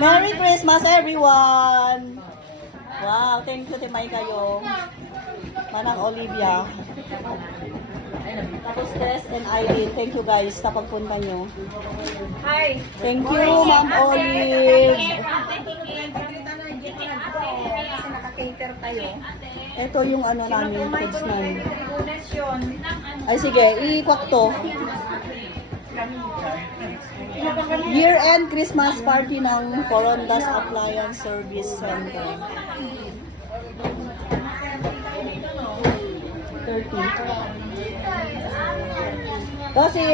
Merry Christmas, everyone! Wow, thank you, Timay kayo. Manang Olivia. Tapos Tess and Eileen, thank you guys sa pagpunta nyo. Hi. Thank you, Ma'am Olive. Kasi naka-cater tayo. Ito yung ano namin, foods namin. Donation. Ay sige, ikwak to. Year-end Christmas party ng Forondas Appliance Service Center. 30. Kasi,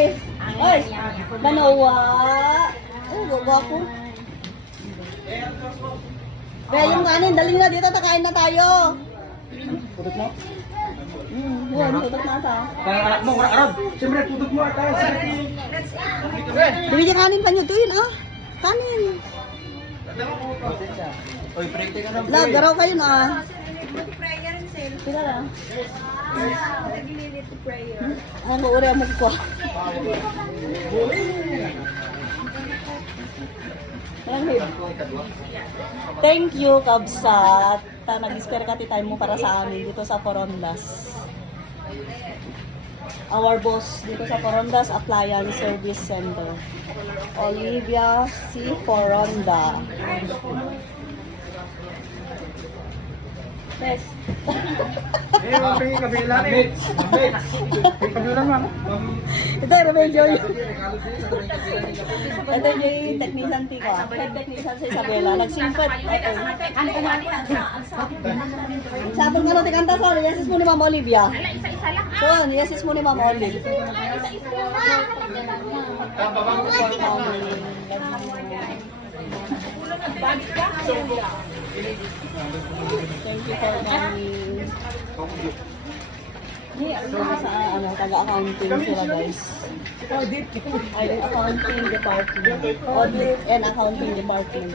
ay, manawa. Ay, gawa ko. Kaya yung kanin, dali na dito, takain na tayo. Pudot mo? Yun, tutok na ata. Parang anak mo, walang arab. Siyempre, pudot mo ata. Bibigyan kanin pa nyo, tuyin ah. Kanin. Oy, prente ka na. Lag, garaw kayo na ah. Prayer and sale. Teka lang. Nag-limit to prayer. Ano, uri ang ko. Thank you, Kabsat. Nag-spare ka time mo para sa amin dito sa Forondas. Our boss dito sa Forondas Appliance Service Center. Olivia C. Foronda. Yes. Eh, mabing kabila ni. Mabing kabila naman. Ito, Rebellion. Ito yung technician ko. Head technician sa Isabela. Nagsimpet. Sabon nga natin kanta sa yesis mo ni Ma'am Olivia. So, yesis mo ni Ma'am Olivia. Thank you for coming. Sa ano, taga-accounting sila guys. Ay, accounting department. Audit and accounting department.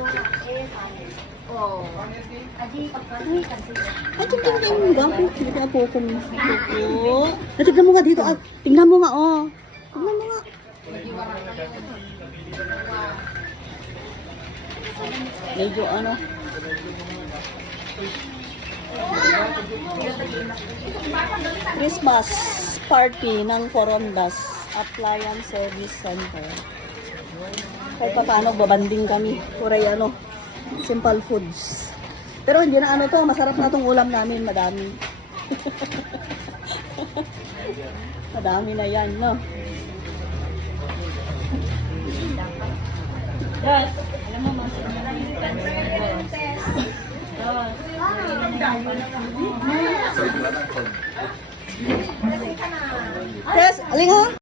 Ay, tingnan mo nga. Hindi ka po kung po. Tignan mo nga dito. Tingnan mo nga, oh. Tingnan mo nga. Medyo ano. Christmas party ng Forondas Appliance Service Center. Kahit pa paano, babanding kami. Kuray ano, simple foods. Pero hindi na ano to, masarap na tong ulam namin, madami. Madami na yan, no? Yes. Alam mo, Yes, aling ha?